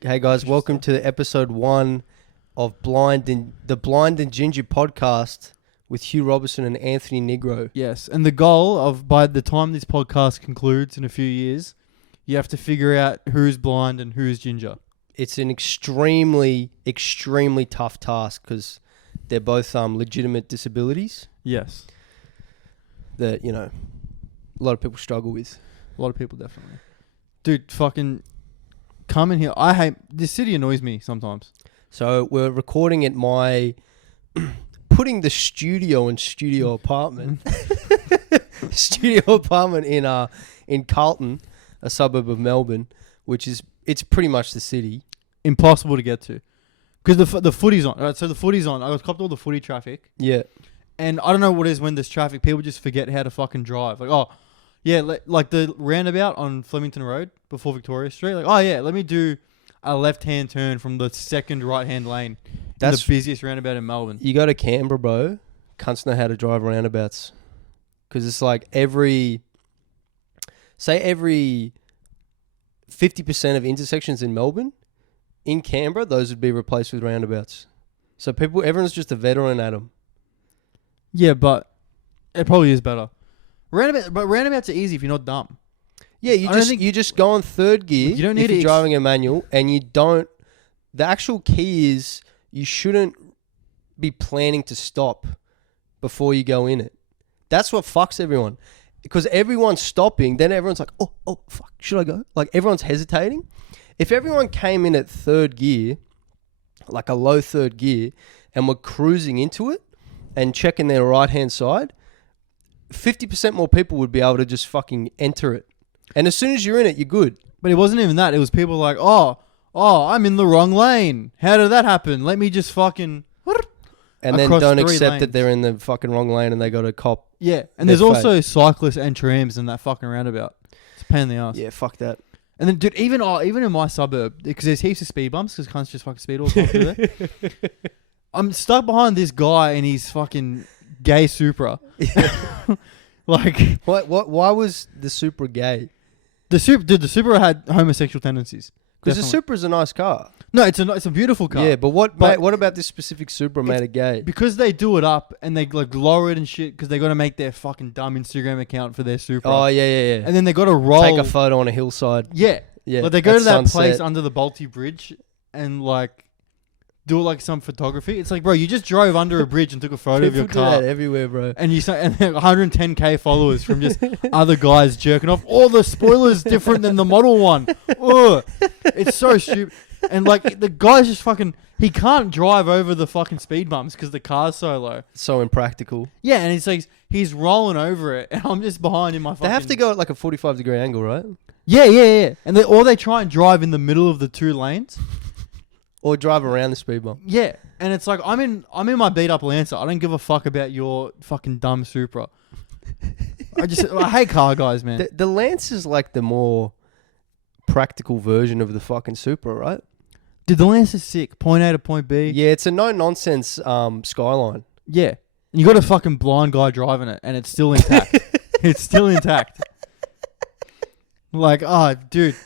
Hey guys, welcome to episode 1 of the Blind and Ginger podcast with HughRoberson and anthonynigro. Yes, and the goal of by the time this podcast concludes in a few years, you have to figure out who's blind and who's ginger. It's an extremely tough task because they're both legitimate disabilities Yes, that, you know, a lot of people struggle with. a lot of people definitely. Dude, fucking come in here. I hate this city. Annoys me sometimes. So we're recording at my putting the studio apartment in Carlton, a suburb of Melbourne, it's pretty much the city. Impossible to get to because the footy's on. Right, so the footy's on. I got copped all the footy traffic. Yeah. And I don't know what it is when there's traffic. People just forget how to fucking drive. Like, oh, yeah, like the roundabout on Flemington Road before Victoria Street. Like, oh, yeah, let me do a left-hand turn from the second right-hand lane. That's the busiest roundabout in Melbourne. You go to Canberra, bro. Cunts know how to drive roundabouts. Because it's like every 50% of intersections in Melbourne, in Canberra, those would be replaced with roundabouts. So everyone's just a veteran at them. Yeah, but it probably is better. Roundabouts are easy if you're not dumb. Yeah, you just go on third gear. You don't need if you're driving a manual, and you don't. The actual key is you shouldn't be planning to stop before you go in it. That's what fucks everyone, because everyone's stopping. Then everyone's like, oh fuck, should I go? Like everyone's hesitating. If everyone came in at third gear, like a low third gear, and were cruising into it and checking their right hand side, 50% more people would be able to just fucking enter it. And as soon as you're in it, you're good. But it wasn't even that. It was people like, oh, I'm in the wrong lane. How did that happen? Let me just fucking... And then don't accept that they're in the fucking wrong lane and they got a cop. Yeah, and there's also cyclists and trams in that fucking roundabout. It's a pain in the ass. Yeah, fuck that. And then, dude, even in my suburb, because there's heaps of speed bumps, because cunts just fucking speed all the time through there. I'm stuck behind this guy and he's fucking gay Supra. Like, why was the Supra gay? The Supra had homosexual tendencies. Because the Supra's a nice car. No, it's a beautiful car. Yeah, but what about this specific Supra made it gay? Because they do it up and they like lower it and shit because they got to make their fucking dumb Instagram account for their Supra. Oh, yeah. And then they got to roll. Take a photo on a hillside. Yeah. Like they go to that sunset place under the Balti Bridge and like do like some photography. It's like, bro, you just drove under a bridge and took a photo of your car. Do that everywhere, bro. And you 110k followers from just other guys jerking off. All the spoilers different than the model one. Ugh. It's so stupid. And like the guy's just fucking, he can't drive over the fucking speed bumps because the car's so low. So impractical. Yeah, and it's like he's rolling over it, and I'm just behind in my fucking... They have to go at like a 45-degree angle, right? Yeah. And they try and drive in the middle of the two lanes. Or drive around the speed bump. Yeah, and it's like I'm in my beat up Lancer. I don't give a fuck about your fucking dumb Supra. I hate car guys, man. The Lancer's like the more practical version of the fucking Supra, right? Dude, the Lancer's sick. Point A to point B. Yeah, it's a no nonsense Skyline. Yeah, and you got a fucking blind guy driving it, and it's still intact. It's still intact. Like, oh, dude.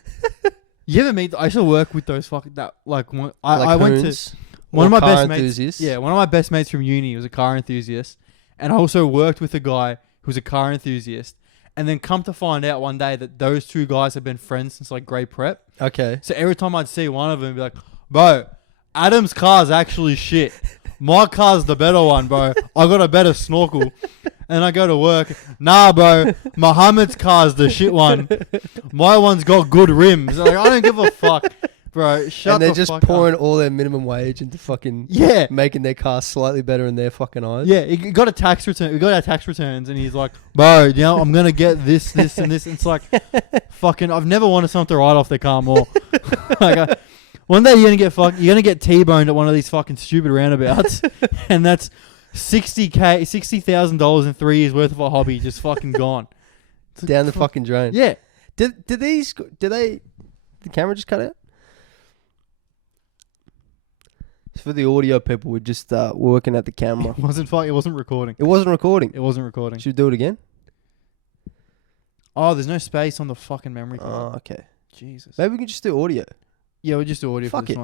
You ever meet? I used to work with those fucking I went to one of my best mates. Yeah, one of my best mates from uni was a car enthusiast, and I also worked with a guy who was a car enthusiast. And then come to find out one day that those two guys have been friends since like grade prep. Okay. So every time I'd see one of them, I'd be like, bro, Adam's car's actually shit. My car's the better one, bro. I got a better snorkel. And I go to work. Nah, bro. Muhammad's car's the shit one. My one's got good rims. Like, I don't give a fuck. Bro, shut the fuck up. And they're just pouring all their minimum wage into fucking making their car slightly better in their fucking eyes. Yeah, he got a tax return. We got our tax returns, and he's like, bro, you know, I'm gonna get this, and this. And it's like, fucking, I've never wanted someone to write off their car more. Like, one day you're gonna get T-boned at one of these fucking stupid roundabouts, and that's $60,000 in 3 years worth of a hobby just fucking gone. Down the fucking drain. Yeah. Did the camera just cut out? For the audio people, we're just working at the camera. It wasn't recording. It wasn't recording. Should we do it again? Oh, there's no space on the fucking memory card. Oh, okay. Jesus. Maybe we can just do audio. Yeah, we'll just do audio Fuck for this it.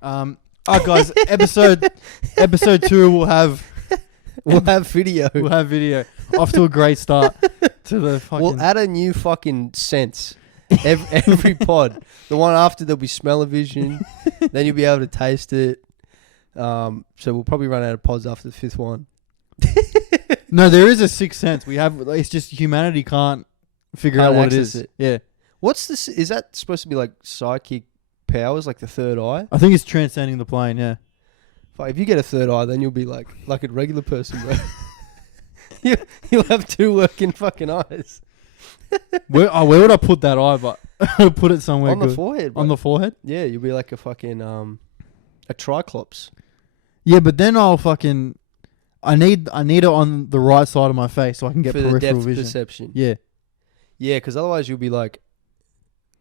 one. Alright, guys. episode 2 will have video. we'll have video. Off to a great start. To the fucking. We'll add a new fucking sense. Every pod. The one after there'll be smell-o-vision. Then you'll be able to taste it. So we'll probably run out of pods after the 5th one. No, there is a sixth sense. We have. It's just humanity can't figure out what it access is. it. Yeah, What's this? Is that supposed to be like psychic powers, like the third eye? I think it's transcending the plane. Yeah. Fuck, if you get a third eye, then you'll be like a regular person, bro. You'll have 2 working fucking eyes. Where would I put that eye? But put it somewhere On good. the forehead, bro. On the forehead. Yeah, you'll be like a fucking a triclops. Yeah, but then I'll fucking. I need it on the right side of my face so I can get For the peripheral depth vision. perception. Yeah. Yeah, because otherwise you'll be like,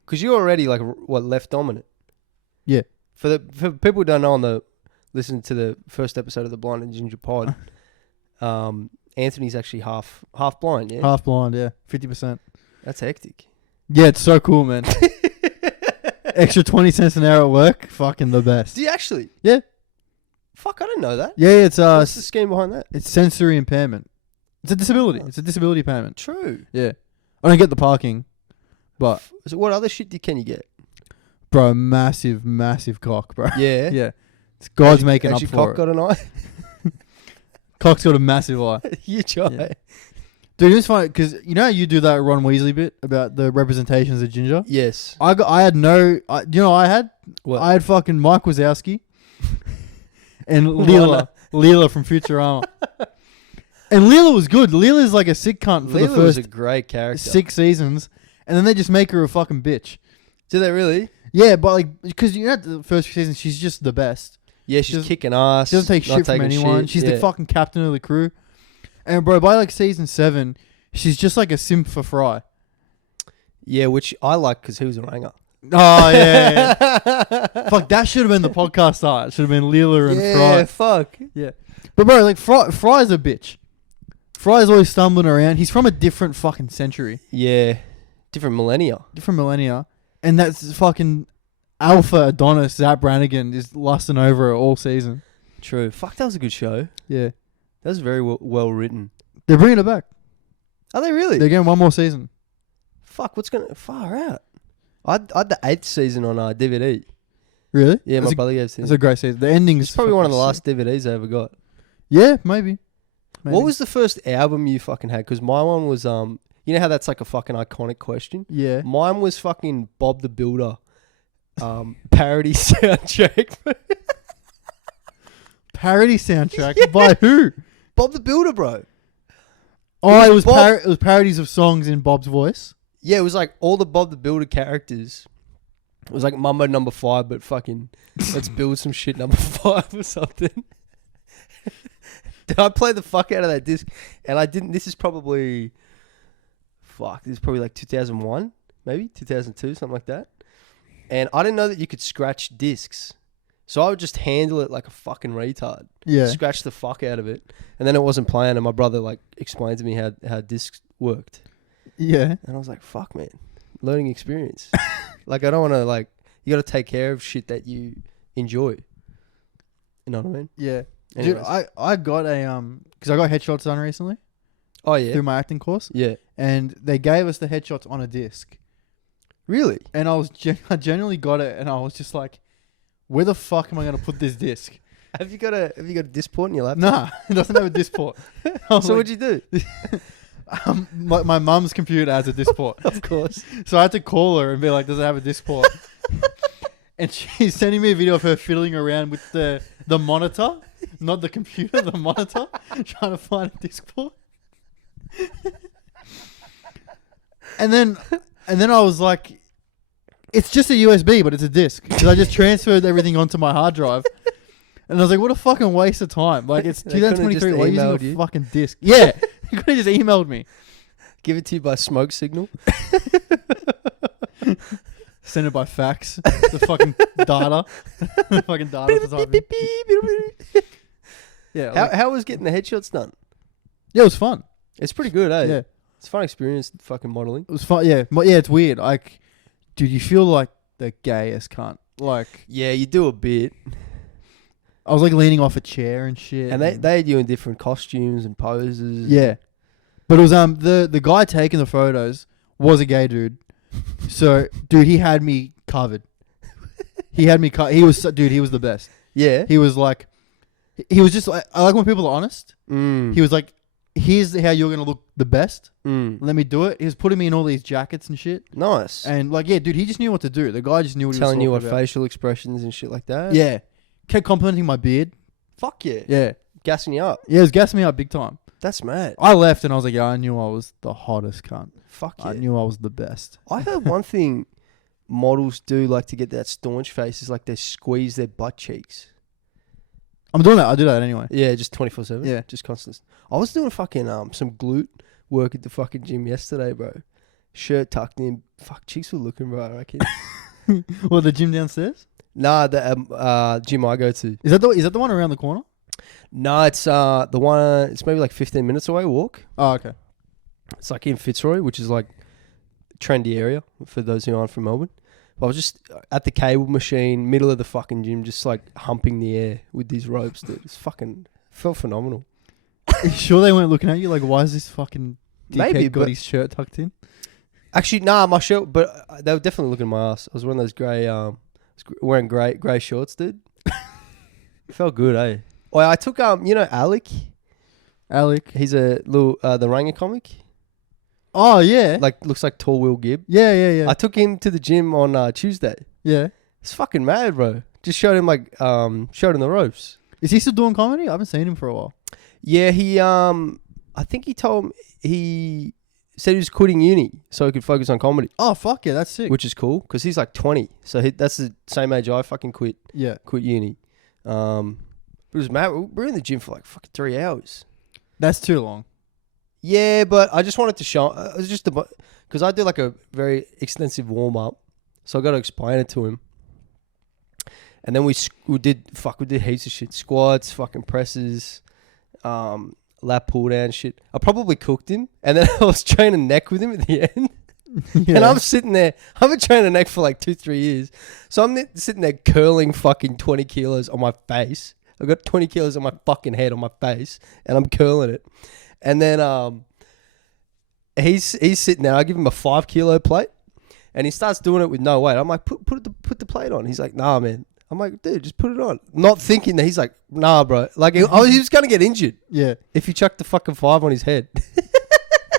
because you're already like what, left dominant. Yeah. For people who don't know, listen to the first episode of the Blind and Ginger Pod. Anthony's actually half blind. Yeah, Half blind. Yeah, 50%. that's hectic. Yeah, it's so cool, man. Extra 20 cents an hour at work. Fucking the best. Do you actually? Yeah. Fuck, I didn't know that. Yeah, it's What's the scheme behind that? it's sensory impairment. It's a disability. Oh. It's a disability payment. True. Yeah. I don't get the parking, but So what other shit can you get? bro, massive cock, bro. Yeah. Yeah. It's God's making Has up your for cock it. got an eye? Cock's got a massive eye. Huge eye. Yeah. Dude, it's funny because you know how you do that Ron Weasley bit about the representations of ginger. Yes. I had What? I had fucking Mike Wazowski and Leela from Futurama. And Leela was good. Leela's like a sick cunt for Leela the was first a great character. 6 seasons, and then they just make her a fucking bitch. Do they really? Yeah, but like because you know the first few seasons she's just the best. Yeah, she's kicking ass. She doesn't take not shit from taking anyone. shit. She's Yeah. the fucking captain of the crew. And bro, by like season 7, she's just like a simp for Fry. Yeah, which I like because he was a ranger. Oh yeah. Fuck, that should have been the podcast art. It should have been Leela and Yeah, Fry. fuck. Yeah. But bro, like Fry's a bitch. Fry's always stumbling around. He's from a different fucking century. Yeah. Different millennia. Different millennia. And that's fucking alpha Adonis, Zap Brannigan, is lusting over her all season. True. Fuck, that was a good show. Yeah. That was very well written. They're bringing it back. Are they really? They're getting one more season. Fuck, what's going to... Far out. I had the 8th season on DVD. Really? Yeah, That's my brother gave it to It's me. a great season. The ending's It's probably one of the fucking last DVDs I ever got. sick. Yeah, maybe. What was the first album you fucking had? Because my one was... You know how that's like a fucking iconic question? Yeah. Mine was fucking Bob the Builder. Parody soundtrack. Parody soundtrack by who? Bob the Builder, bro. Oh, was it was parodies of songs in Bob's voice. Yeah, it was like all the Bob the Builder characters. It was like Mumbo number 5, but fucking let's build some shit number 5 or something. Did I play the fuck out of that disc? And I didn't. This is probably like 2001, maybe 2002, something like that. And I didn't know that you could scratch discs. So I would just handle it like a fucking retard. Yeah. Scratch the fuck out of it. And then it wasn't playing, and my brother like explained to me how discs worked. Yeah. And I was like, fuck, man. Learning experience. Like, I don't want to, like, you got to take care of shit that you enjoy. You know what I mean? Yeah. Dude, Anyways. I got a because I got headshots done recently Oh, yeah. through my acting course, Yeah. and they gave us the headshots on a disc, Really? and I genuinely got it, and I was just like, where the fuck am I gonna put this disc? Have you got a disc port in your laptop? Nah, it doesn't have a disc port. I was So like, what'd you do? my mum's computer has a disc port, Of course. so I had to call her and be like, does it have a disc port? And she's sending me a video of her fiddling around with the monitor, not the computer, the monitor, trying to find a disc port. And then I was like, it's just a USB, but it's a disc. Because I just transferred everything onto my hard drive. And I was like, what a fucking waste of time. Like, it's They couldn't have 2023. just Why are you emailed using a you? fucking disc? Yeah. You could have just emailed me. Give it to you by smoke signal. Send it by fax. The fucking data. The fucking data for typing. Yeah. How was getting the headshots done? Yeah, it was fun. It's pretty good, eh? Yeah. It's a fun experience, fucking modeling. It was fun. Yeah. Yeah, it's weird. Like, dude, you feel like the gayest cunt. Like, Yeah, you do a bit. I was like leaning off a chair and shit. And they had you in different costumes and poses. Yeah. But it was the guy taking the photos was a gay dude. So, dude, he had me covered. He had me he was dude, he was the best. Yeah. He was like he was just like, I like when people are honest. Mm. He was like, here's how you're going to look the best. Mm. Let me do it. He was putting me in all these jackets and shit. Nice. And like, yeah, dude, he just knew what to do. The guy just knew what Telling he you was what talking about. facial expressions and shit like that. Yeah. Kept complimenting my beard. Fuck yeah. Yeah. Gassing you up. Yeah, it was gassing me up big time. That's mad. I left and I was like, yeah, I knew I was the hottest cunt. Fuck yeah. I knew I was the best. I heard one thing models do like to get that staunch face is like they squeeze their butt cheeks. I'm doing that. I do that anyway. Yeah, just 24/7. Yeah. Just constant. I was doing fucking some glute work at the fucking gym yesterday, bro. Shirt tucked in. Fuck, cheeks were looking, bro, I reckon. What, the gym downstairs? Nah, the gym I go to. Is that the one around the corner? No, it's the one. It's maybe like 15 minutes away walk. Oh, okay. It's like in Fitzroy, which is like a trendy area for those who aren't from Melbourne. But I was just at the cable machine, middle of the fucking gym, just like humping the air with these ropes, dude. It's fucking felt phenomenal. Are you sure they weren't looking at you like, why is this fucking Maybe, dickhead got his shirt tucked in? Actually, nah, my shirt, but they were definitely looking at my ass. I was wearing those grey, wearing grey shorts, dude. Felt good, eh? Oh, I took you know Alec. He's a little the Ranger comic. Oh yeah. Like looks like tall Will Gibb. Yeah. I took him to the gym on Tuesday. Yeah. It's fucking mad, bro. Just showed him like showed him the ropes. Is he still doing comedy? I haven't seen him for a while. Yeah, he I think he told me he said he was quitting uni so he could focus on comedy. Oh fuck yeah, that's sick. Which is cool because he's like 20, so that's the same age I fucking quit uni. But it was mad. We were in the gym for like fucking 3 hours. That's too long. Yeah, but I just wanted to show. It was just because I do like a very extensive warm up, so I got to explain it to him. And then we did heaps of shit: squats, fucking presses, lap pull down shit. I probably cooked him, and then I was training neck with him at the end. Yeah. And I'm sitting there. I've been training neck for like 2-3 years, so I'm sitting there curling fucking 20 kilos on my face. I've got 20 kilos on my fucking head on my face, and I'm curling it. And then he's sitting there. I give him a 5 kilo plate, and he starts doing it with no weight. I'm like, put the plate on. He's like, nah, man. I'm like, dude, just put it on. Not thinking that he's like, nah, bro. Like, he was gonna get injured. Yeah. If he chucked the fucking 5 on his head.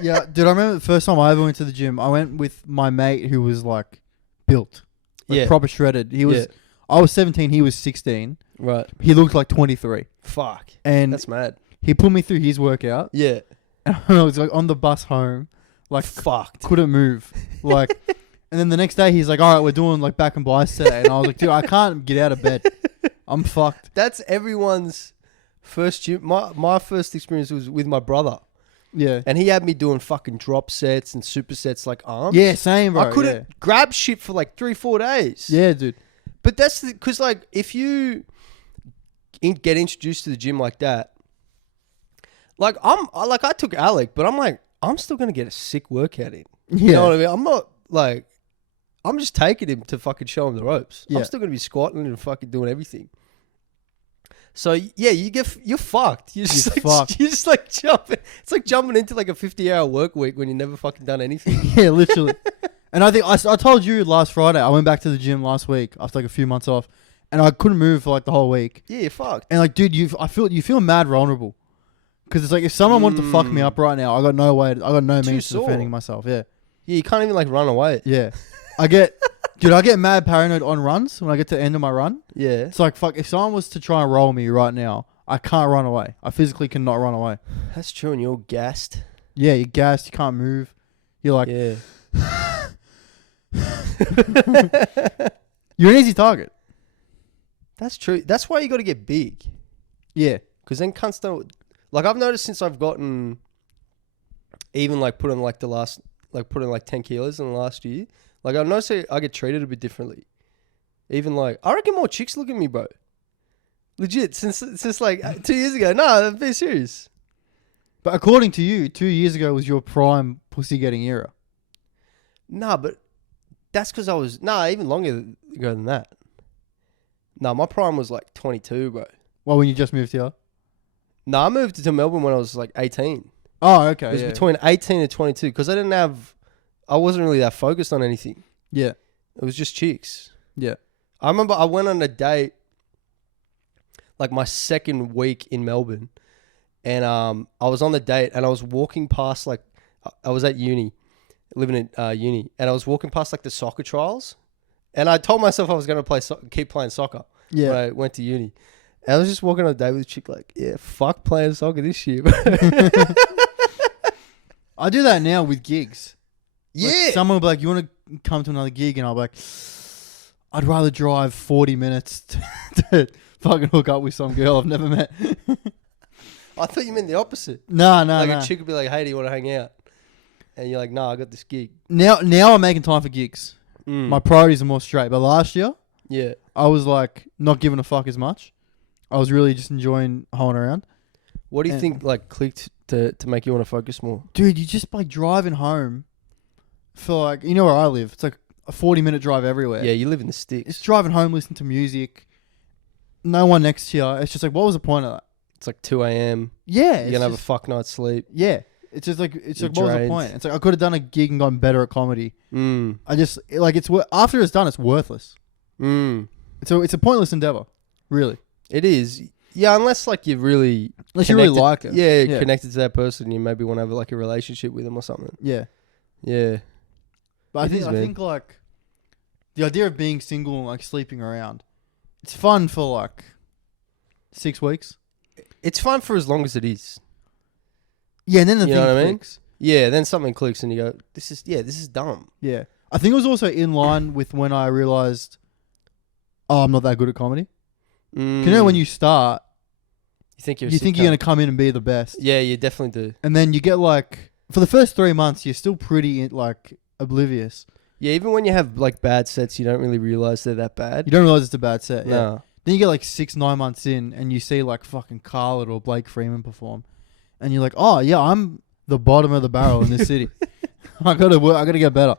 Yeah, dude. I remember the first time I ever went to the gym. I went with my mate who was like built, like proper shredded. He was. Yeah. I was 17. He was 16. Right. He looked like 23. Fuck. And That's mad. he put me through his workout. Yeah. And I was like on the bus home, like fucked. couldn't move, like. And then the next day he's like, all right, we're doing like back and biceps today. And I was like, dude, I can't get out of bed. I'm fucked. That's everyone's first gym. My first experience was with my brother. Yeah. And he had me doing fucking drop sets and supersets like arms. Yeah, same, bro. I couldn't grab shit for like 3-4 days. Yeah, dude. But that's because like if you get introduced to the gym like that, like I took Alec, but I'm like, I'm still going to get a sick workout in. Yeah. You know what I mean? I'm not like, I'm just taking him to fucking show him the ropes. Yeah. I'm still going to be squatting and fucking doing everything. So yeah, you're fucked. You're just like jumping. It's like jumping into like a 50-hour work week when you never fucking done anything. Yeah, literally. And I think I told you last Friday, I went back to the gym last week after like a few months off, and I couldn't move for like the whole week. Yeah, you're fucked. And like, dude, you feel mad vulnerable. Because it's like, if someone wanted to fuck me up right now, I got no way, I got no means of defending myself. Yeah. Yeah, you can't even like run away. Yeah. I get mad paranoid on runs when I get to the end of my run. Yeah. It's like, fuck, if someone was to try and roll me right now, I can't run away. I physically cannot run away. That's true, and you're gassed. Yeah, you're gassed, you can't move. You're like, yeah. You're an easy target. That's true. That's why you got to get big. Yeah. Because then cunts don't... Like, I've noticed since I've gotten... Even, like, put on, like, 10 kilos in the last year. Like, I notice I get treated a bit differently. Even, like... I reckon more chicks look at me, bro. Legit. Since like, 2 years ago. No, I'm being serious. But according to you, 2 years ago was your prime pussy getting era. Nah, but... That's because I was... Nah, even longer ago than that. No, my prime was like 22, bro. Well, when you just moved here. No, I moved to Melbourne when I was like 18. Oh, okay. It was yeah. between 18 and 22 because I wasn't really that focused on anything. Yeah. It was just chicks. Yeah. I remember I went on a date like my second week in Melbourne, and I was on the date and I was walking past like I was at uni, living in uni, and I was walking past like the soccer trials, and I told myself I was going to keep playing soccer when I went to uni. And I was just walking on a date with a chick like, yeah, fuck playing soccer this year. I do that now with gigs. Yeah. Like, someone will be like, you want to come to another gig? And I'll be like, I'd rather drive 40 minutes to fucking hook up with some girl I've never met. I thought you meant the opposite. No. Like a chick would be like, hey, do you want to hang out? And you're like, no, I got this gig. Now I'm making time for gigs. My priorities are more straight. But last year, yeah, I was like not giving a fuck as much. I was really just enjoying hoeing around. What do you think like clicked to make you want to focus more? Dude, you just like driving home for like, you know where I live? It's like a 40-minute drive everywhere. Yeah, you live in the sticks. It's driving home, listening to music. No one next to you. It's just like, what was the point of that? It's like 2 a.m. Yeah. You're going to have a fuck night's sleep. Yeah. It's just like, it's You're like, what was the drained. point? It's like, I could have done a gig and gotten better at comedy. I just, like, after it's done, it's worthless. So it's a pointless endeavor. Really. It is. Yeah, unless like you really... Unless you really like it. Yeah, connected to that person. You maybe want to have like a relationship with them or something. Yeah. Yeah. But I think like the idea of being single and like sleeping around, it's fun for like 6 weeks. It's fun for as long as it is. Yeah, and then the You thing know what I mean? clicks. Yeah, then something clicks and you go, this is dumb. Yeah. I think it was also in line with when I realized, I'm not that good at comedy. 'Cause you know when you start, you think you're going to come in and be the best. Yeah, you definitely do. And then you get like, for the first 3 months, you're still pretty like oblivious. Yeah, even when you have like bad sets, you don't really realize they're that bad. You don't realize it's a bad set. Yeah. No. Then you get like 6-9 months in and you see like fucking Khaled or Blake Freeman perform. And you're like, oh yeah, I'm the bottom of the barrel in this city. I gotta work. I gotta get better.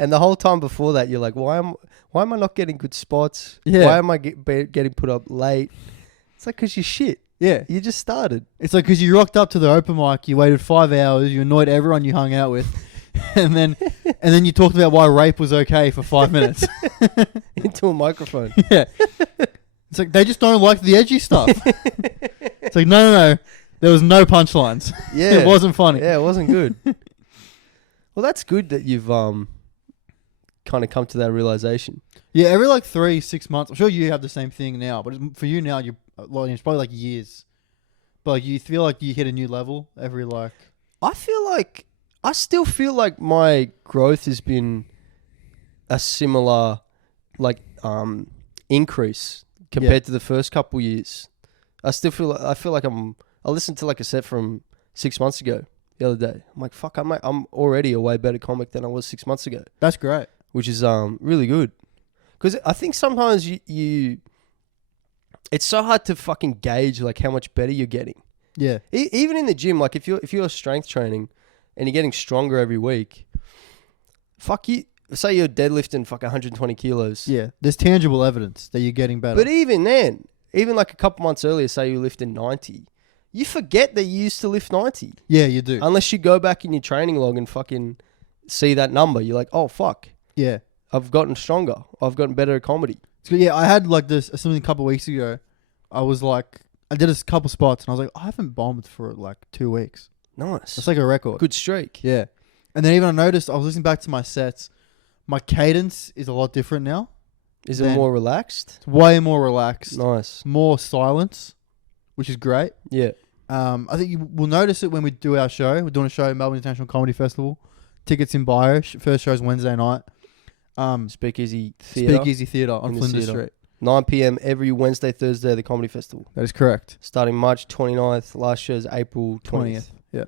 And the whole time before that, you're like, why am I not getting good spots? Yeah. Why am I getting put up late? It's like because you're shit. Yeah. You just started. It's like because you rocked up to the open mic, you waited 5 hours, you annoyed everyone you hung out with, and then you talked about why rape was okay for 5 minutes. Into a microphone. Yeah. It's like they just don't like the edgy stuff. It's like, no. There was no punchlines. Yeah. It wasn't funny. Yeah, it wasn't good. Well, that's good that you've kind of come to that realization. Yeah, every like 3-6 months. I'm sure you have the same thing now, but for you now, it's probably like years. But like you feel like you hit a new level every like. I still feel like my growth has been a similar like increase compared to the first couple years. I feel like I listened to like a set from 6 months ago the other day. I'm like, fuck, I'm already a way better comic than I was 6 months ago. That's great. Which is really good. Because I think sometimes you it's so hard to fucking gauge like how much better you're getting. Yeah. Even in the gym, like if you're strength training and you're getting stronger every week, fuck you. Say you're deadlifting fucking 120 kilos. Yeah. There's tangible evidence that you're getting better. But even then, even like a couple months earlier, say you're lifting 90, you forget that you used to lift 90. Yeah, you do. Unless you go back in your training log and fucking see that number. You're like, oh, fuck. Yeah. I've gotten stronger. I've gotten better at comedy. So yeah, I had like this something a couple of weeks ago. I was like, I did a couple spots and I was like, I haven't bombed for like 2 weeks. Nice. That's like a record. Good streak. Yeah. And then even I noticed, I was listening back to my sets, my cadence is a lot different now. Is it more relaxed? It's way more relaxed. Nice. More silence, which is great. Yeah. I think you will notice it when we do our show. We're doing a show at Melbourne International Comedy Festival. Tickets in bio. First show's Wednesday night. Speakeasy Theatre on Flinders Street. 9 p.m. every Wednesday, Thursday at the Comedy Festival. That is correct. Starting March 29th. Last show's April 20th. Yeah.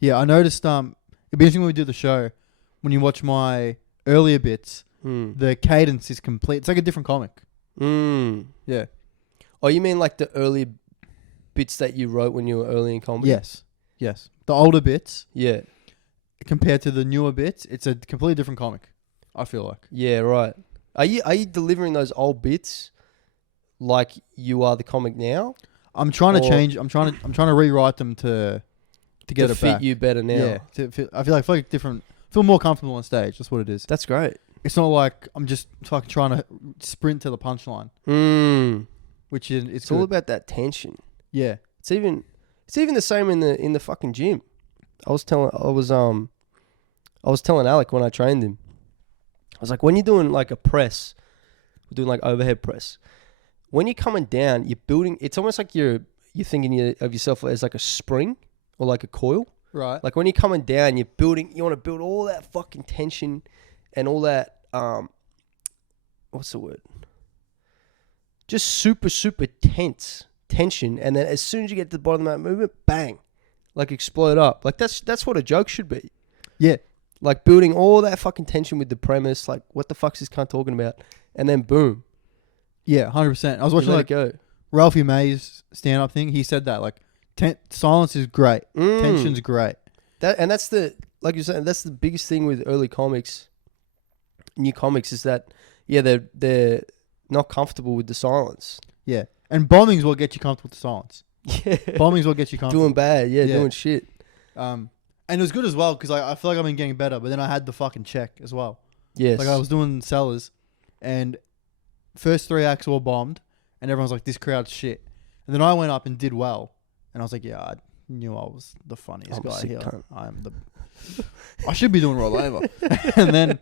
Yeah, I noticed it'd be interesting when we do the show. When you watch my earlier bits, the cadence is complete. It's like a different comic. Yeah. Oh, you mean like the earlier bits that you wrote when you were early in comedy? Yes. The older bits. Yeah. Compared to the newer bits, it's a completely different comic. I feel like. Yeah, right. Are you delivering those old bits like you are the comic now? I'm trying to Or- change. I'm trying to rewrite them to get to it fit back. you better now. Yeah. I feel like different. Feel more comfortable on stage. That's what it is. That's great. It's not like I'm just fucking trying to sprint to the punchline, which is It's all about that tension. yeah. It's even the same in the fucking gym. I was telling Alec when I trained him. I was like, when you're doing like a press, we're doing like overhead press. When you're coming down, you're building. It's almost like you're thinking of yourself as like a spring or like a coil. Right. Like when you're coming down, you're building. You want to build all that fucking tension and all that. What's the word? Just super tension, and then as soon as you get to the bottom of that movement, bang, like explode up. Like that's what a joke should be. Yeah. Like building all that fucking tension with the premise. Like what the fuck's this cunt talking about? And then boom, Yeah. 100%. I was you watching let like it go. Ralphie May's stand-up thing. He said that like silence is great. Tension's great. That's the, like you're saying, that's the biggest thing with early comics, new comics, is that they're not comfortable with the silence. Yeah. And bombing's what gets you comfortable with the silence. Yeah, Bombing's what gets you comfortable. doing bad. Yeah, Yeah. doing shit. And it was good as well because I feel like I've been getting better. But then I had the fucking check as well. Yes, Like I was doing sellers, and first 3 acts all bombed, and everyone's like, "This crowd's shit." And then I went up and did well, and I was like, "Yeah, I knew I was the funniest I'm a guy sick here. cunt. I should be doing roll over." and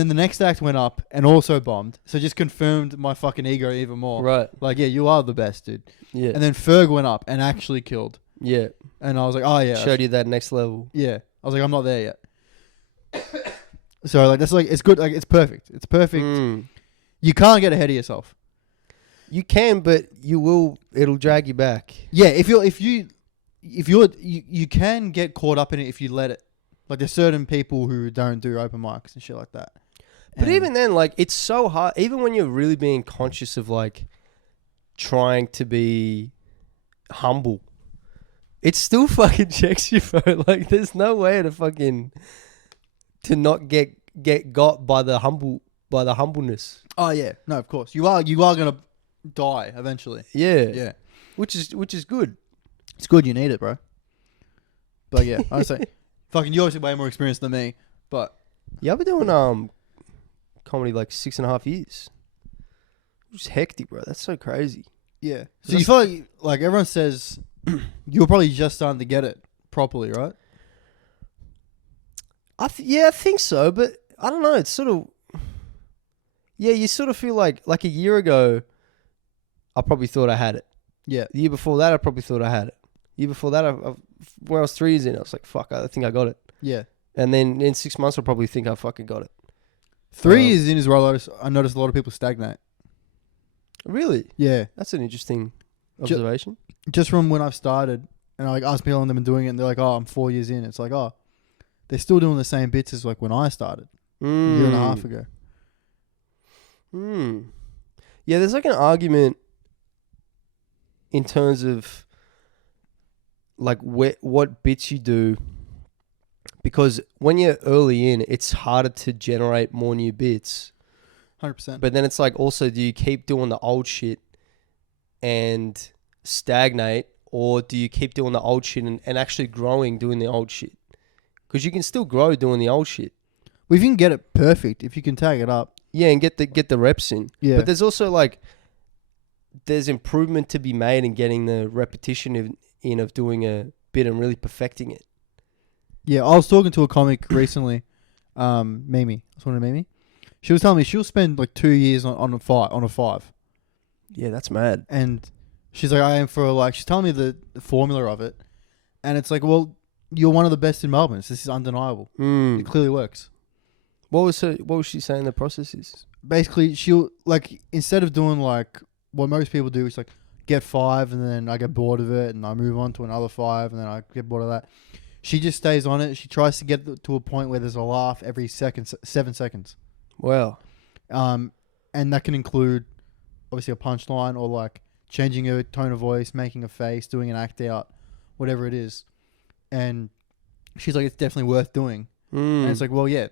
then the next act went up and also bombed, so just confirmed my fucking ego even more. Right. Like, yeah, you are the best, dude. Yeah. And then Ferg went up and actually killed, Yeah. and I was like, "Oh yeah, Showed you that next level. yeah." I was like, "I'm not there yet." So like that's like it's good. Like it's perfect. It's perfect. You can't get ahead of yourself. You can, but you will. It'll drag you back. Yeah, if you can get caught up in it if you let it. Like there's certain people who don't do open mics and shit like that. But And even then, like, it's so hard. Even when you're really being conscious of like trying to be humble, it still fucking checks you, bro. Like, there's no way to not get got by the humbleness. oh yeah, no, of course you are gonna die eventually. Yeah. Yeah, Which is good. it's good. You need it, bro. But yeah, I say, fucking, you're obviously way more experienced than me. But Yeah, I've been doing comedy like 6.5 years. It's hectic, bro. That's so crazy. yeah, so you feel like everyone says you were probably just starting to get it properly, right? I think so, but I don't know. It's sort of, yeah, you sort of feel like a year ago, I probably thought I had it. Yeah, The year before that, I probably thought I had it. The year before that, when I was 3 years in, I was like, fuck, I think I got it. yeah. And then in 6 months, I'll probably think I fucking got it. 3 years in is where I noticed a lot of people stagnate. Really? Yeah, That's an interesting observation. just from when I've started, and I like ask people and they've been doing it, and they're like, "Oh, I'm 4 years in." It's like, oh, they're still doing the same bits as like when I started a year and a half ago. Yeah, there's like an argument in terms of like what bits you do, because when you're early in, it's harder to generate more new bits. 100%. But then it's like, also, do you keep doing the old shit and stagnate, or do you keep doing the old shit and actually growing doing the old shit? Because you can still grow doing the old shit. Well, if you can get it perfect, if you can tag it up, Yeah, and get the reps in. yeah, But there's also like, there's improvement to be made in getting the repetition of doing a bit and really perfecting it. yeah. I was talking to a comic recently, Mimi. I was talking to Mimi. She was telling me she'll spend like 2 years on a five, Yeah, that's mad. and she's like, I aim for like. She's telling me the formula of it, and it's like, well, you're one of the best in Melbourne. So this is undeniable. It clearly works. What was she saying the process is? Basically, she'll like, instead of doing like what most people do, is like get 5 and then I get bored of it and I move on to another 5 and then I get bored of that. She just stays on it. She tries to get to a point where there's a laugh every 7 seconds. Wow. And that can include obviously a punchline or like changing her tone of voice, making a face, doing an act out, whatever it is. And she's like, it's definitely worth doing. And it's like, well, yeah,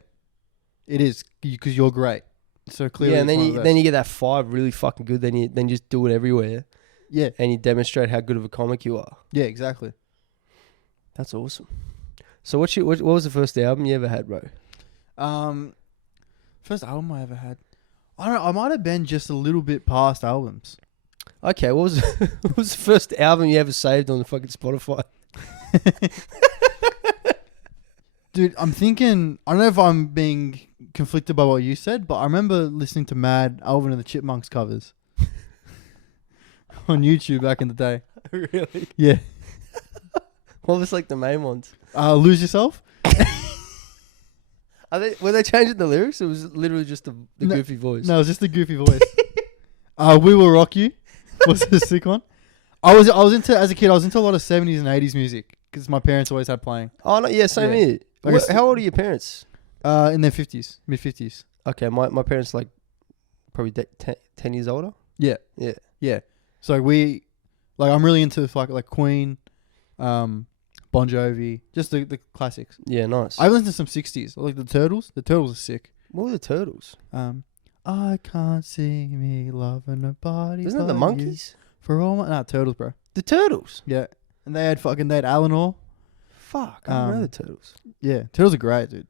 it is, because you're great. So clearly, Yeah, and it's one of then those. you get that 5 really fucking good. Then you just do it everywhere, Yeah, and you demonstrate how good of a comic you are. yeah, exactly. That's awesome. So what was the first album you ever had, bro? First album I ever had. I don't know. I might have been just a little bit past albums. Okay, what was what was the first album you ever saved on the fucking Spotify? Dude, I'm thinking. I don't know if I'm being conflicted by what you said, but I remember listening to Mad Alvin and the Chipmunks covers on YouTube back in the day. Really? Yeah. What was like the main ones? Lose Yourself. Were they changing the lyrics? It was literally just the No, goofy voice. No, it was just a goofy voice. We Will Rock You was a sick one. I was into as a kid. I was into a lot of 70s and 80s music because my parents always had playing. Oh no, yeah, same Yeah. here. Like How old are your parents? In their 50s, mid 50s. Okay, my parents like probably 10 years older. Yeah, Yeah. yeah. So I'm really into like Queen, Bon Jovi, just the classics. Yeah, nice. I listened to some 60s, like the Turtles. The Turtles are sick. What were the Turtles? I can't see me loving nobody. Isn't it the but Monkeys? you. For all my Turtles, bro. The Turtles? Yeah, and they had Eleanor. Fuck, I don't know the Turtles. Yeah, Turtles are great, dude.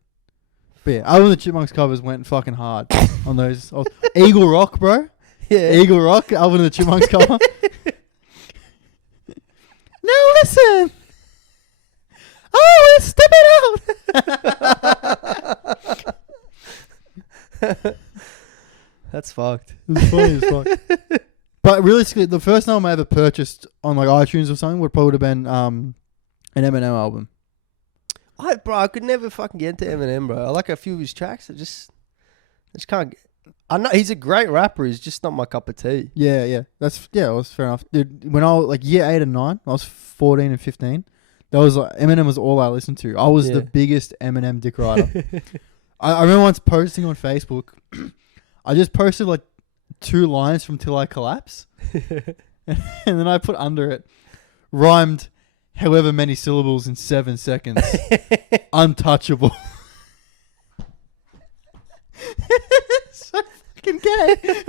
But yeah, Alvin and the Chipmunks covers went fucking hard on those. Eagle Rock, bro. Yeah. Eagle Rock, Alvin and the Chipmunks cover. Now listen. Oh, step it out. That's fucked. It's funny as fuck. But realistically, the first album I ever purchased on like iTunes or something would probably have been an Eminem album. I could never fucking get into Eminem, bro. I like a few of his tracks. I just can't. I know he's a great rapper. He's just not my cup of tea. Yeah, it was fair enough. Dude, when I was like year 8 and 9, I was 14 and 15. That was like Eminem was all I listened to. I was the biggest Eminem dick rider. I remember once posting on Facebook. I just posted like 2 lines from Till I Collapse, and then I put under it, rhymed however many syllables in 7 seconds. Untouchable. So fucking gay.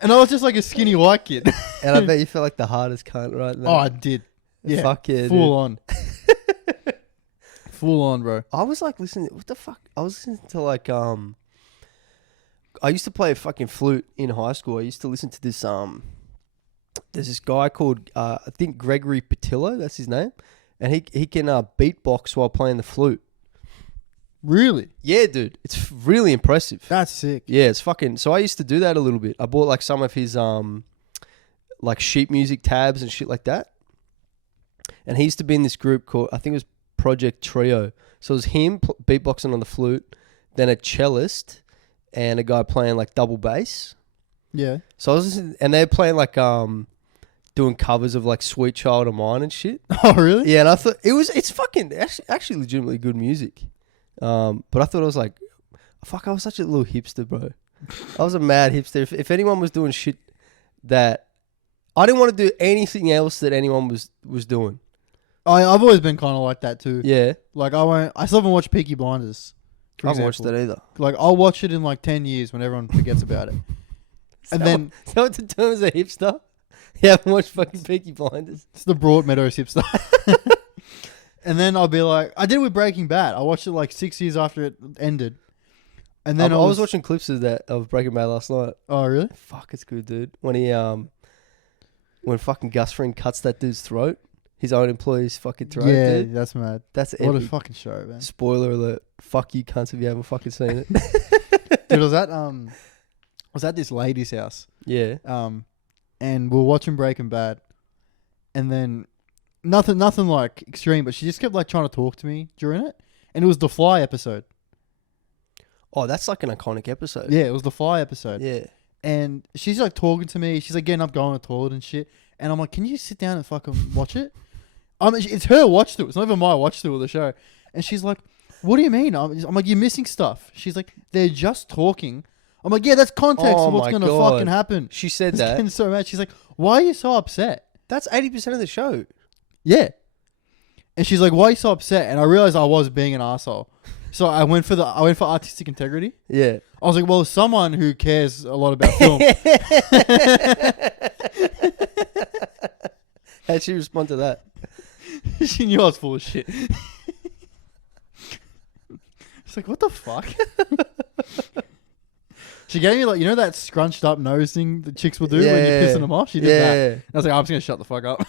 And I was just like a skinny white kid. And I bet you felt like the hardest cunt right now. Oh, I did. Yeah. Fuck yeah, Full dude. on. Full on, bro. I was like listening. What the fuck? I was listening to like I used to play a fucking flute in high school. I used to listen to this There's this guy called I think Gregory Patillo. That's his name, and he can beatbox while playing the flute. Really? Yeah, dude, it's really impressive. That's sick. Yeah, it's fucking. So I used to do that a little bit. I bought like some of his like sheet music tabs and shit like that. And he used to be in this group called, I think it was Project Trio. So it was him beatboxing on the flute, then a cellist, and a guy playing like double bass. Yeah. So I was listening, and they're playing like doing covers of like Sweet Child of Mine and shit. Oh, really? Yeah, and I thought it's fucking actually legitimately good music. But I thought it was like, fuck, I was such a little hipster, bro. I was a mad hipster. If anyone was doing shit that I didn't want to do anything else that anyone was doing. I've always been kind of like that too. Yeah. Like I still haven't watched Peaky Blinders. I haven't watched that either. Like I'll watch it in like 10 years when everyone forgets about it. And then Is that what the term is, a hipster? You haven't watched fucking Peaky Blinders? it's the Broadmeadows hipster. And then I'll be like, I did it with Breaking Bad. I watched it like 6 years after it ended. And then I was watching clips of Breaking Bad last night. Oh, really? Fuck, it's good, dude. When he when fucking Gus Fring cuts that dude's throat, his own employee's fucking throat, Yeah, dude. that's mad. That's What a epic. fucking show, man. Spoiler alert. Fuck you cunts if you haven't fucking seen it. Dude, was at this lady's house. Yeah. And we were watching Breaking Bad. And then nothing like extreme, but she just kept like trying to talk to me during it. And it was the Fly episode. Oh, that's like an iconic episode. Yeah, it was the Fly episode. Yeah. And she's like talking to me. She's like getting up, going to the toilet and shit. And I'm like, can you sit down and fucking watch it? It's her watch through. It's not even my watch through of the show. And she's like, what do you mean? I'm like, you're missing stuff. She's like, they're just talking. I'm like, yeah, that's context Oh of what's my going to God. fucking happen. She said It's that. getting so mad. She's like, why are you so upset? That's 80% of the show. Yeah. And she's like, why are you so upset? And I realized I was being an asshole. So I went for artistic integrity. Yeah. I was like, well, someone who cares a lot about film. How'd she respond to that? She knew I was full of shit. She's like, what the fuck? She gave me like, you know that scrunched up nose thing that chicks will do when you're pissing them off? She did that. I was like, I'm just going to shut the fuck up.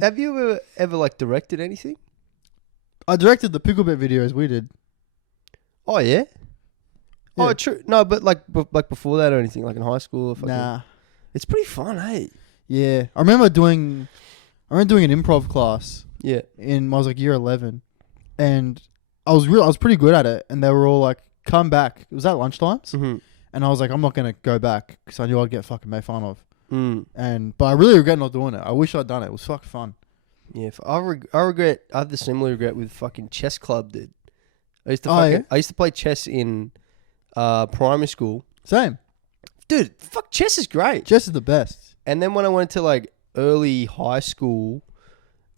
Have you ever like directed anything? I directed the Picklebit videos we did. Oh, yeah? Yeah. Oh, true. No, but like before that or anything, like in high school or fucking... Nah. It's pretty fun, hey? Yeah. I remember doing an improv class. Yeah. I was like year 11. And I was pretty good at it. And they were all like, come back. It was at lunchtimes. Mm-hmm. And I was like, I'm not going to go back because I knew I'd get fucking made fun of. Mm. But I really regret not doing it. I wish I'd done it. It was fucking fun. Yeah, I have the similar regret with fucking chess club, dude. I used to I used to play chess in primary school. Same. Dude, fuck, chess is great. Chess is the best. And then when I went to like early high school,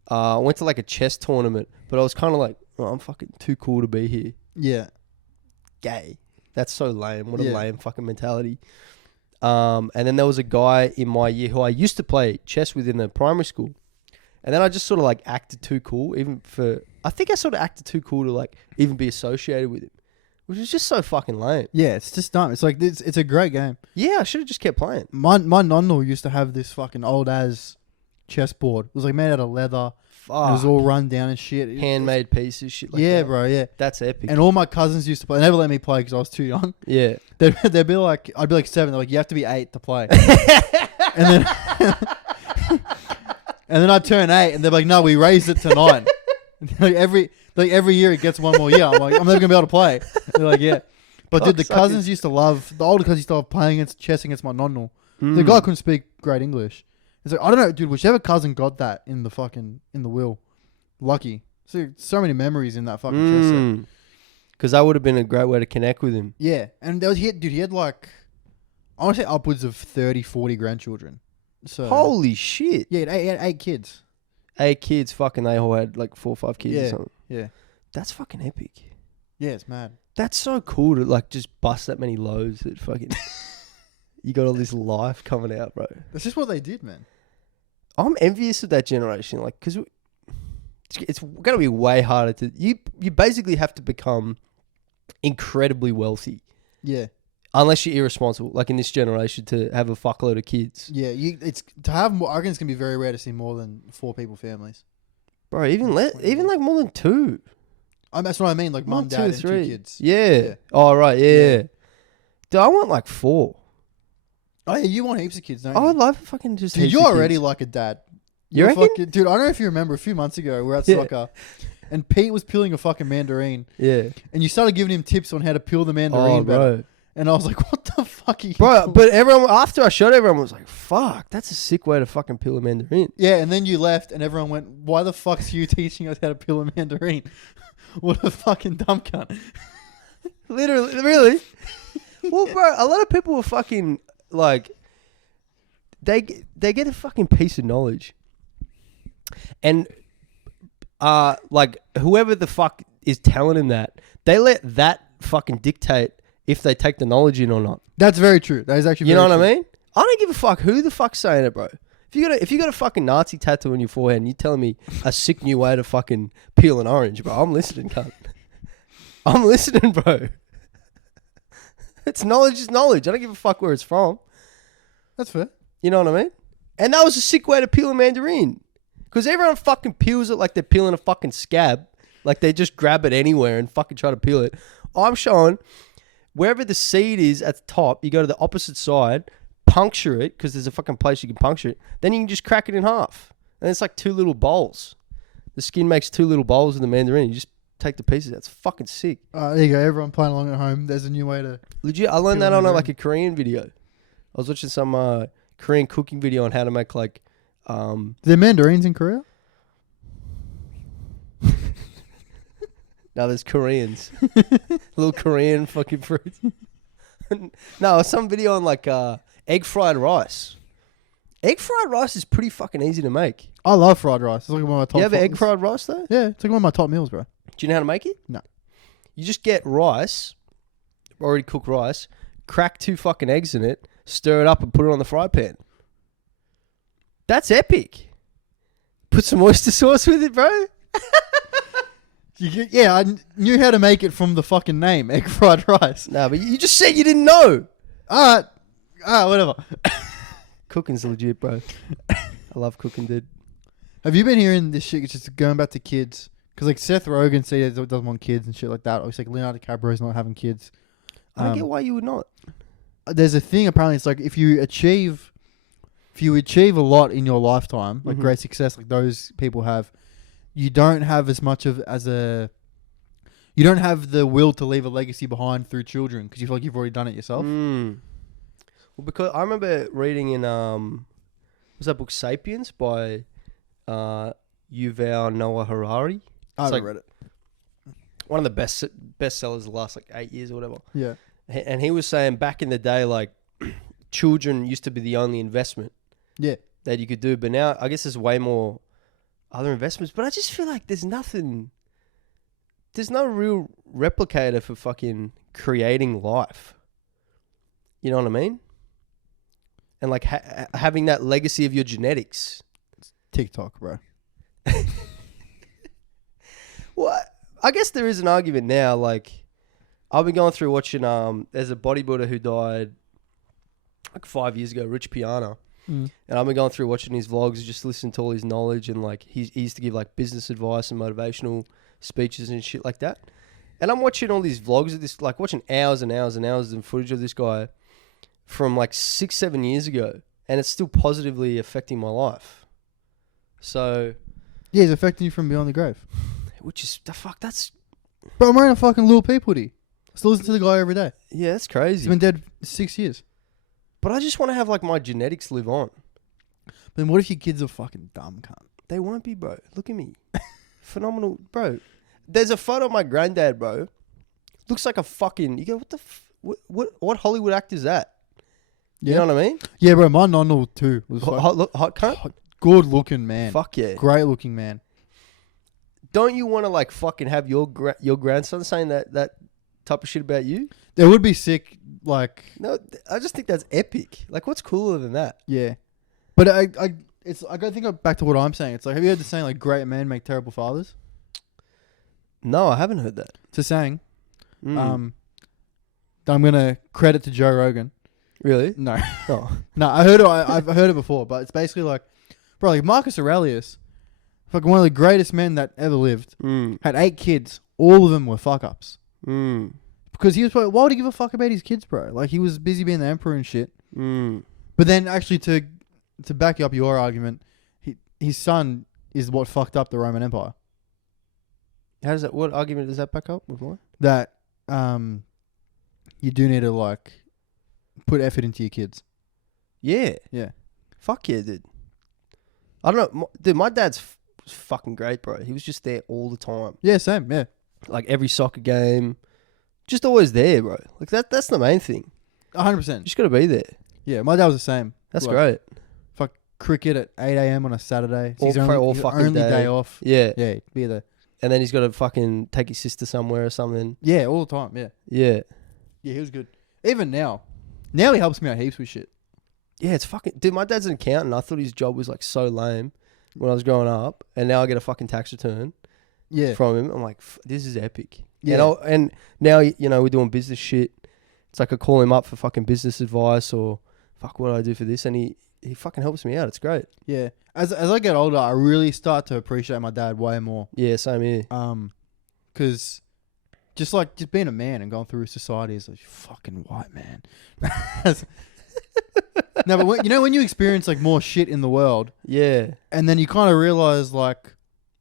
I went to like a chess tournament, but I was kind of like, oh, I'm fucking too cool to be here. Yeah. Gay. That's so lame. What a lame fucking mentality. And then there was a guy in my year who I used to play chess with in the primary school. And then I just sort of like acted too cool, I think I sort of acted too cool to like even be associated with him, which is just so fucking lame. Yeah, it's just dumb. It's like, it's a great game. Yeah, I should have just kept playing. My nonno used to have this fucking old as chessboard. It was like made out of leather. It was all run down and shit. Handmade pieces, shit like that. Yeah, bro, yeah. That's epic. And all my cousins used to play. They never let me play because I was too young. Yeah. They'd be like, I'd be like 7. They're like, you have to be 8 to play. And then and then I'd turn 8 and they're like, no, we raised it to 9. like every year it gets one more year. I'm like, I'm never gonna be able to play. They're like, yeah. But dude, the older cousins used to love playing against chess against my nonno. The guy couldn't speak great English. It's like, I don't know, dude, whichever cousin got that in the will, lucky. So many memories in that fucking chess set. Because that would have been a great way to connect with him. Yeah. And he had like, I want to say upwards of 30, 40 grandchildren. So Holy shit. Yeah, he had 8 kids. 8 kids, fucking they all had like 4 or 5 kids or something. Yeah. That's fucking epic. Yeah, it's mad. That's so cool to like just bust that many loads that fucking... You got all this life coming out, bro. That's just what they did, man. I'm envious of that generation, like, because it's going to be way harder to... You basically have to become incredibly wealthy. Yeah. Unless you're irresponsible, like in this generation, to have a fuckload of kids. Yeah, it's to have more. I reckon it's gonna be very rare to see more than 4 people families. Bro, even like more than 2. That's what I mean. Like mum, dad, and 2 kids. Yeah. Oh right, yeah. Dude, I want like 4. Oh yeah, you want heaps of kids, don't you? I would love fucking just. Dude, you're already like a dad. You reckon? Dude, I don't know if you remember. A few months ago, we were at soccer, and Pete was peeling a fucking mandarin. Yeah. And you started giving him tips on how to peel the mandarin better. Bro. And I was like, what the fuck are you Bro, doing? but after I showed everyone was like, fuck, that's a sick way to fucking peel a mandarin. Yeah, and then you left and everyone went, why the fuck's you teaching us how to peel a mandarin? What a fucking dumb cunt. Literally, really? Well, bro, a lot of people are fucking, like, they get a fucking piece of knowledge. And, like, whoever the fuck is telling them that, they let that fucking dictate if they take the knowledge in or not. That's very true. That is actually you very know what true. I mean? I don't give a fuck who the fuck's saying it, bro. If you got a fucking Nazi tattoo on your forehead and you're telling me a sick new way to fucking peel an orange, bro, I'm listening, cunt. I'm listening, bro. It's knowledge is knowledge. I don't give a fuck where it's from. That's fair. You know what I mean? And that was a sick way to peel a mandarin. Because everyone fucking peels it like they're peeling a fucking scab. Like they just grab it anywhere and fucking try to peel it. I'm showing... Wherever the seed is at the top, you go to the opposite side, puncture it, because there's a fucking place you can puncture it. Then you can just crack it in half. And it's like 2 little bowls. The skin makes 2 little bowls of the mandarin. You just take the pieces. That's fucking sick. There you go. Everyone playing along at home. There's a new way to... Legit, I learned that on like a Korean video. I was watching some Korean cooking video on how to make like... there mandarins in Korea? No, there's Koreans. Little Korean fucking fruit. No, some video on like egg fried rice. Egg fried rice is pretty fucking easy to make. I love fried rice. It's like one of my top... You have egg fried rice though? Yeah, it's like one of my top meals, bro. Do you know how to make it? No. You just get rice, already cooked rice, crack 2 fucking eggs in it, stir it up and put it on the fry pan. That's epic. Put some oyster sauce with it, bro. Yeah, I knew how to make it from the fucking name, egg fried rice. No, but you just said you didn't know. Alright, whatever. Cooking's legit, bro. I love cooking, dude. Have you been hearing this shit, just going back to kids? Because like Seth Rogen says he doesn't want kids and shit like that. Or it's like Leonardo DiCaprio's not having kids. I don't get why you would not. There's a thing, apparently, it's like if you achieve a lot in your lifetime, like great success like those people have, you don't have as much of you don't have the will to leave a legacy behind through children because you feel like you've already done it yourself. Well, because I remember reading in was that book Sapiens by Yuval Noah Harari. I haven't read it. One of the best bestsellers the last like 8 years or whatever. Yeah. And he was saying back in the day, like children used to be the only investment. Yeah. That you could do, but now I guess there's way more other investments. But I just feel like there's no real replicator for fucking creating life. You know what I mean? And like having that legacy of your genetics. TikTok, bro. Well, I guess there is an argument now. Like, I've been going through watching. There's a bodybuilder who died like 5 years ago, Rich Piana. And I've been going through watching his vlogs, just listening to all his knowledge, and like he used to give like business advice and motivational speeches and shit like that. And I'm watching all these vlogs of this, like watching hours and hours and hours of footage of this guy from like 6-7 years ago, and it's still positively affecting my life. So yeah, it's affecting you from beyond the grave. Which is the fuck. That's bro. I'm wearing a fucking Lil Peep hoodie. I still listen to the guy every day. Yeah, that's crazy. He's been dead 6 years. But I just want to have like my genetics live on. Then what if your kids are fucking dumb, cunt? They won't be, bro. Look at me. Phenomenal, bro. There's a photo of my granddad, bro. Looks like a fucking... You go, what the... What Hollywood actor is that? Yeah. You know what I mean? Yeah, bro. My nonno too was hot cunt? Good looking man. Fuck yeah. Great looking man. Don't you want to like fucking have your grandson saying that type of shit about you? They would be sick, like... No, I just think that's epic. Like, what's cooler than that? Yeah. But I gotta think back to what I'm saying. It's like, have you heard the saying, like, great men make terrible fathers? No, I haven't heard that. It's a saying. That I'm gonna credit to Joe Rogan. Really? No. Oh. No, I heard it. I've heard it before, but it's basically like, bro, like Marcus Aurelius, fucking one of the greatest men that ever lived, had 8 kids. All of them were fuck ups. Because he was probably, why would he give a fuck about his kids, bro? Like, he was busy being the emperor and shit. But then, actually, to back up your argument, his son is what fucked up the Roman Empire. How does that? What argument does that back up with mine? That you do need to like put effort into your kids. Yeah. Yeah. Fuck yeah, dude. I don't know, dude. My dad's fucking great, bro. He was just there all the time. Yeah, same. Yeah. Like every soccer game. Just always there, bro. Like that's the main thing. 100%. You just got to be there. Yeah, my dad was the same. That's like, great. Fuck cricket at 8 a.m. on a Saturday. All fucking only day off. Yeah. Yeah, be there. And then he's got to fucking take his sister somewhere or something. Yeah, all the time. Yeah. Yeah. Yeah, he was good. Even now. Now he helps me out heaps with shit. Yeah, it's fucking... Dude, my dad's an accountant. I thought his job was like so lame when I was growing up. And now I get a fucking tax return from him. I'm like, this is epic. Yeah. And now, you know, we're doing business shit. It's like I call him up for fucking business advice or fuck, what do I do for this? And he fucking helps me out. It's great. Yeah. As I get older, I really start to appreciate my dad way more. Yeah, same here. Because just being a man and going through society is like, fucking white man. No, but when you experience like more shit in the world. Yeah. And then you kind of realize like,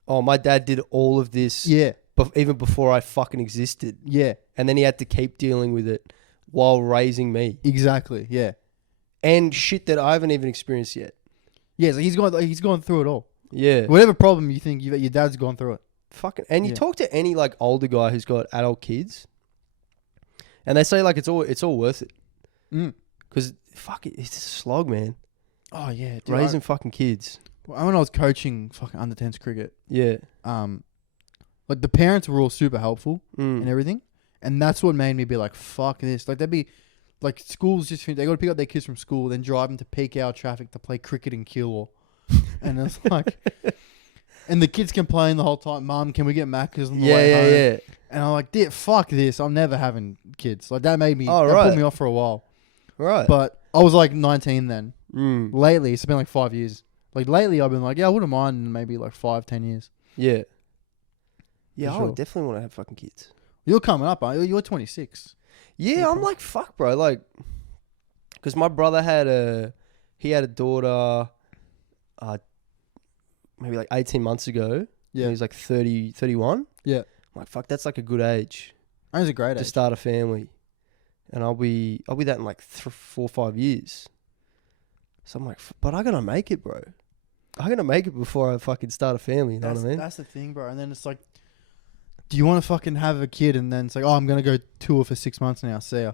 oh, my dad did all of this. Yeah. Even before I fucking existed. Yeah. And then he had to keep dealing with it while raising me. Exactly. Yeah. And shit that I haven't even experienced yet. Yeah, so he's gone through it all. Yeah. Whatever problem you think your dad's gone through it. Fucking. And you talk to any like older guy who's got adult kids, and they say like it's all worth it. Because fuck it, it's a slog, man. Oh yeah, dude, raising fucking kids. When I was coaching fucking under-10s cricket. Yeah. Like the parents were all super helpful and everything, And that's what made me be like, fuck this. Like, they'd be, like, schools just, they got to pick up their kids from school, then drive them to peak hour traffic to play cricket in Kilwa. And it's like, and the kids complain the whole time, Mum, can we get Macca's on the way home? Yeah. And I'm like, fuck this. I'm never having kids. Like, that made me, Oh, that right. put me off for a while. Right. But I was like 19 then. Mm. Lately, it's been like 5 years. Like, lately, I've been like, yeah, I wouldn't mind in maybe like 5-10 years. Yeah. Yeah, For I sure. would definitely want to have fucking kids. You're coming up, aren't you? You're 26. Yeah, I'm like, fuck, bro. Like, because my brother had a daughter, maybe like 18 months ago. Yeah. He was like 30, 31. Yeah. I'm like, fuck, that's like a good age That was a great to age. start a family. And I'll be that in like 4 or 5 years. So I'm like, but I gotta make it, bro. I gotta make it before I fucking start a family. You know what I mean? That's the thing, bro. And then it's like, do you want to fucking have a kid? And then it's like, oh, I'm gonna go tour for 6 months now. See ya.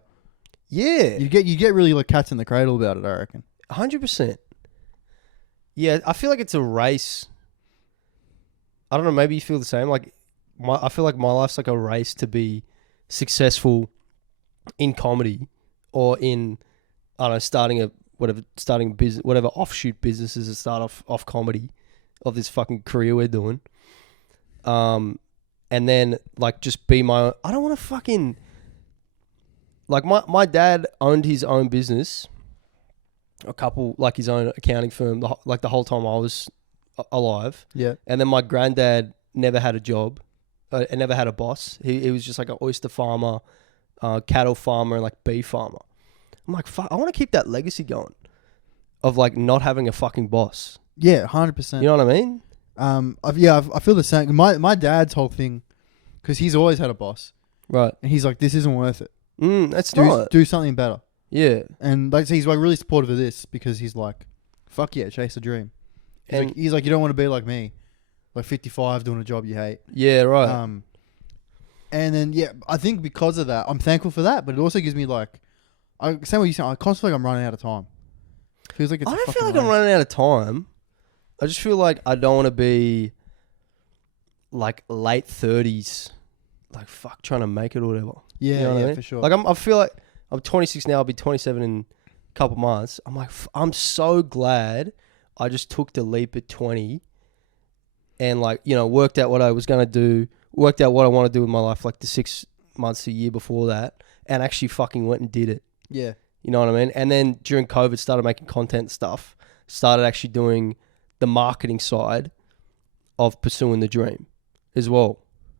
Yeah, You get really like cats in the cradle about it. I reckon. 100%. Yeah, I feel like it's a race. I don't know. Maybe you feel the same. Like, I feel like my life's like a race to be successful in comedy or in, I don't know, starting a business, whatever offshoot businesses that start off comedy of this fucking career we're doing. And then like just be my own. I don't want to fucking, like, my dad owned his own business, like his own accounting firm, the whole time I was alive. Yeah. And then my granddad never had a job, and never had a boss. He was just like an oyster farmer, cattle farmer, and like beef farmer. I'm like, fuck, I want to keep that legacy going of like not having a fucking boss. Yeah, 100%. You know what I mean? I feel the same. My dad's whole thing, because he's always had a boss, Right. and he's like, this isn't worth it. That's not. Do something better. Yeah. And like, so he's like really supportive of this, because he's like, fuck yeah, chase the dream. He's like, you don't want to be like me, like 55 doing a job you hate. Yeah, right. And then I think because of that, I'm thankful for that, but it also gives me like, same what you said, I constantly feel like I'm running out of time. Feels like it's I a don't feel fucking like I'm race. running out of time. I just feel like I don't want to be like late 30s, like fuck, trying to make it or whatever. Yeah, You know what I mean? for sure. Like I feel like I'm 26 now. I'll be 27 in a couple months. I'm like, I'm so glad I just took the leap at 20 and like, you know, worked out what I was going to do, worked out what I want to do with my life like the 6 months, a year before that, and actually fucking went and did it. Yeah. You know what I mean? And then during COVID, started making content stuff, started actually doing the marketing side of pursuing the dream as well.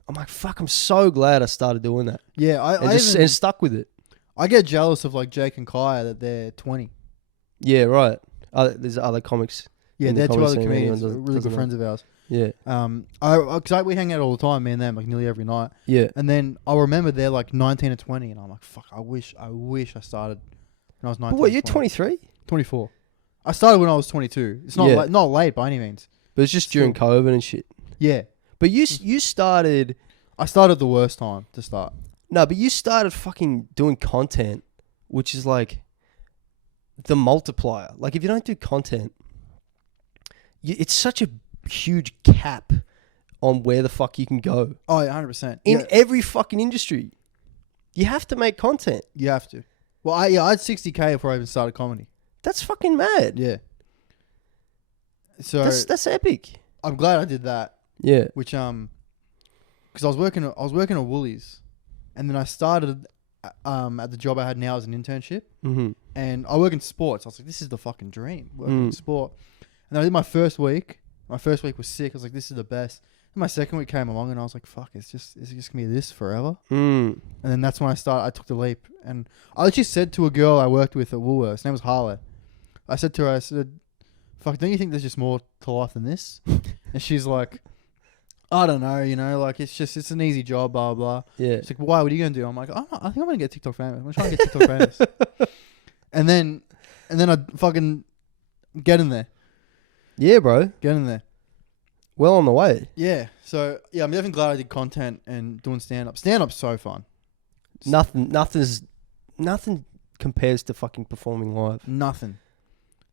I'm like, fuck, I'm so glad I started doing that. Yeah, And stuck with it. I get jealous of like Jake and Kaya that they're 20. Yeah, right. There's other comics. Yeah, in the they're two comedy other scene, comedians, anyone really doesn't good know. friends of ours. Yeah. Because we hang out all the time, me and them, like nearly every night. Yeah. And then I remember they're like 19 or 20, and I'm like, fuck, I wish I started when I was 19. But what, you're 20. 23? 24. I started when I was 22. It's not not late by any means. But it's just during COVID and shit. Yeah. But you started... I started the worst time to start. No, but you started fucking doing content, which is like the multiplier. Like if you don't do content, it's such a huge cap on where the fuck you can go. Oh, yeah, 100%. In every fucking industry. You have to make content. You have to. Well, I had 60K before I even started comedy. That's fucking mad. Yeah. So That's epic. I'm glad I did that. Yeah. Which because I was working at Woolies, and then I started at the job I had now as an internship, Mm-hmm. and I work in sports. I was like, this is the fucking dream, working in sport. And then I did my first week. My first week was sick. I was like, this is the best. And my second week came along, and I was like, fuck, is it just gonna be this forever? Mm. And then that's when I took the leap. And I actually said to a girl I worked with at Woolworths, her name was Harlow. I said to her, I said, fuck, don't you think there's just more to life than this? And she's like, I don't know, like it's an easy job, blah, blah. Yeah. She's like, why? What are you going to do? I'm like, I think I'm going to get TikTok famous. I'm trying to get TikTok famous. And then I fucking get in there. Yeah, bro. Get in there. Well on the way. Yeah. So, yeah, I'm definitely glad I did content and doing stand-up. Stand-up's so fun. Nothing compares to fucking performing live. Nothing.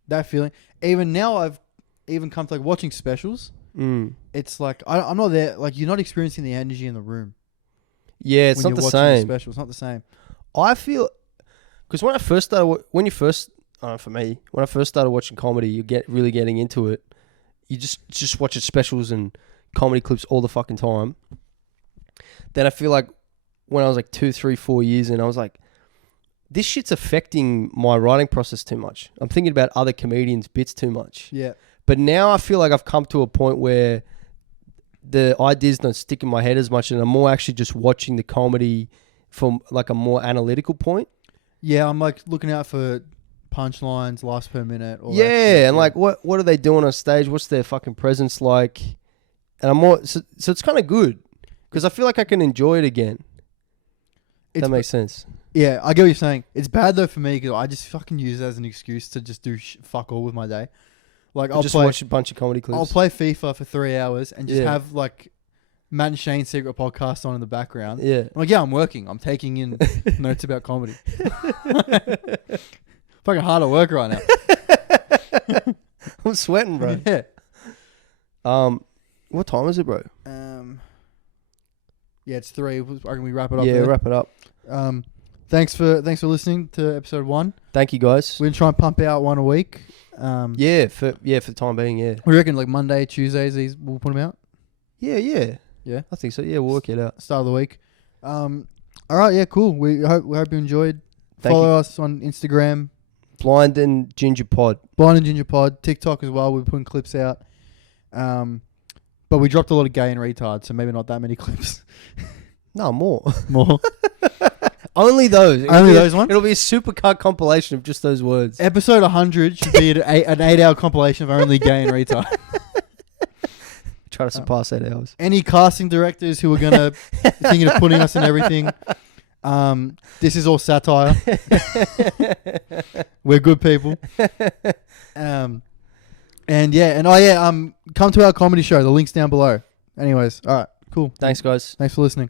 That feeling. Even now I've even come to like watching specials. Mm. It's like I'm not there. Like you're not experiencing the energy in the room. Yeah, it's when not the you're watching a same. special. It's not the same. I feel because when I first started, for me, when I first started watching comedy, you get really getting into it. You just watch specials and comedy clips all the fucking time. Then I feel like when I was like 2, 3, 4 years in, I was like, this shit's affecting my writing process too much. I'm thinking about other comedians' bits too much. Yeah. But now I feel like I've come to a point where the ideas don't stick in my head as much, and I'm more actually just watching the comedy from like a more analytical point. Yeah, I'm like looking out for punchlines, laughs per minute. All that Yeah, shit, and like what are they doing on stage? What's their fucking presence like? And I'm more so it's kind of good because I feel like I can enjoy it again. That makes sense. Yeah, I get what you're saying. It's bad though for me because I just fucking use it as an excuse to just do fuck all with my day. Like I'll just play, watch a bunch of comedy clips. I'll play FIFA for 3 hours and just Yeah. have like Matt and Shane's secret podcast on in the background. Yeah. I'm like, yeah, I'm working. I'm taking in notes about comedy. Fucking hard at work right now. I'm sweating, bro. Yeah. What time is it, bro? Yeah, it's 3. I reckon we wrap it up. Yeah, there. wrap it up. Thanks for listening to episode 1. Thank you, guys. We're gonna try and pump out one a week. Yeah, for the time being, yeah. We reckon like Monday, Tuesdays, we'll put them out. Yeah. Yeah, I think so. Yeah, we'll work it out. start of the week. All right, yeah, cool. We hope you enjoyed. Thank Follow us on Instagram, Blind and Ginger Pod. Blind and Ginger Pod, TikTok as well. We're putting clips out. But we dropped a lot of gay and retard, so maybe not that many clips. No, more. More. Only those. Only those ones? It'll be a supercut compilation of just those words. Episode 100 should be an 8-hour compilation of only gay and retard. Try to surpass 8 hours. Any casting directors who are gonna thinking of putting us in everything, this is all satire. We're good people. Come to our comedy show. The link's down below. Anyways, all right, cool. Thanks, guys. Thanks for listening.